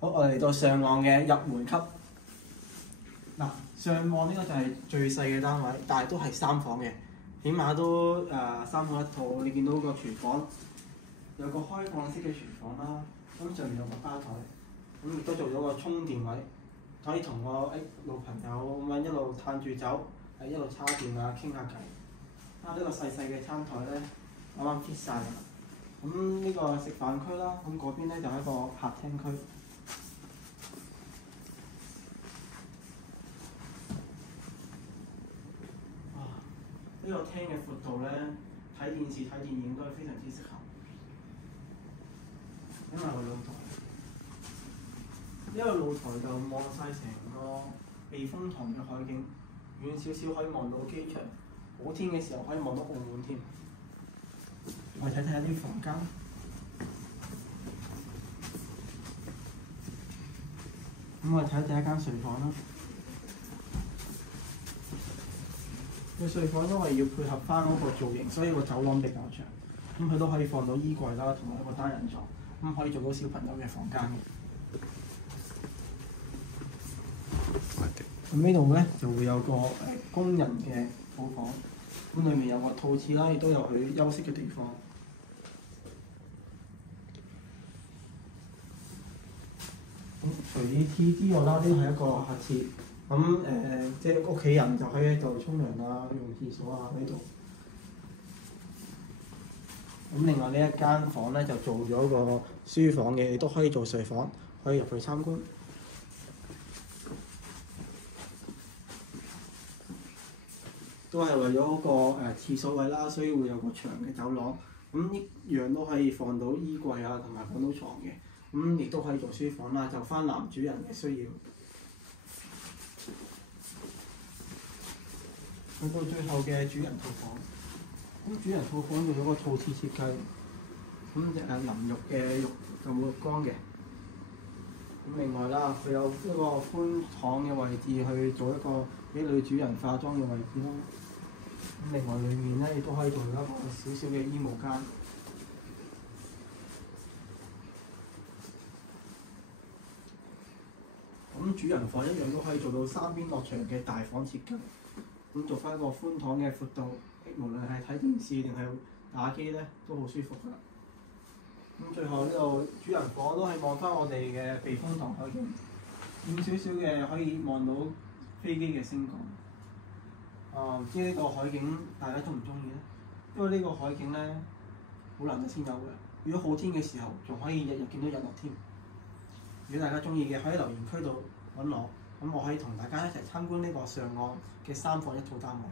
好，我哋嚟到上岸嘅入門級。嗱，上岸呢個就係最細嘅單位，但係都係3房嘅，起碼都3房一套。你見到個廚房有個開放式嘅廚房啦，咁上面有個吧台，咁亦都做咗個充電位，可以同個老朋友咁樣一路嘆住酒，一路叉電啊，傾下偈。呢個細細嘅餐台咧，啱啱 fit 晒啦。咁呢個食飯區啦，咁嗰邊咧就係一個客廳區。哇！呢個廳嘅闊度咧，睇電視睇電影都係非常之適合。因為個露台，呢個露台就望晒成個避風塘嘅海景，遠少少可以望到機場。好天嘅時候可以望到澳門添。我哋睇睇啲房間。咁我哋睇第一間睡房啦。個睡房因為要配合翻嗰個造型，所以個走廊比較長。咁佢都可以放到衣櫃啦，同埋一個單人床，咁可以做到小朋友嘅房間嘅。咁呢度咧就會有個工人嘅套房，咁裏面有個套廁啦，亦都有佢休息嘅地方。咁除咗廁之外啦，呢係一個客廁，咁即係屋企人就可以喺度沖涼啊、用廁所啊喺度。咁另外呢一間房咧就做咗個書房嘅，亦都可以做睡房，可以入去參觀。都係為咗嗰個廁所位啦，所以會有個長嘅走廊。咁一樣都可以放到衣櫃啊，同埋放到床嘅。咁亦都可以做書房啦，就翻男主人嘅需要。去到最後嘅主人套房，咁主人套房做咗個套廁設計，咁淋浴嘅浴就冇浴缸嘅。咁另外啦，佢有一個寬敞嘅位置去做一個俾女主人化妝嘅位置啦。咁另外裏面咧亦都可以做一個少少嘅衣帽間。咁主人房一樣都可以做到3邊落牆嘅大房設計，咁做翻一個寬敞嘅闊度，無論係睇電視定係打機咧，都好舒服㗎。咁最後呢度主人房都係望翻我哋嘅避風塘海景，遠少少嘅可以望到飛機嘅升降。唔知呢個海景大家中唔中意咧？因為呢個海景咧好難得先有嘅，如果好天嘅時候，仲可以日日見到日落添。如果大家中意嘅，可以留言區度揾我，咁我可以同大家一齊參觀呢個上岸嘅3房1套單位。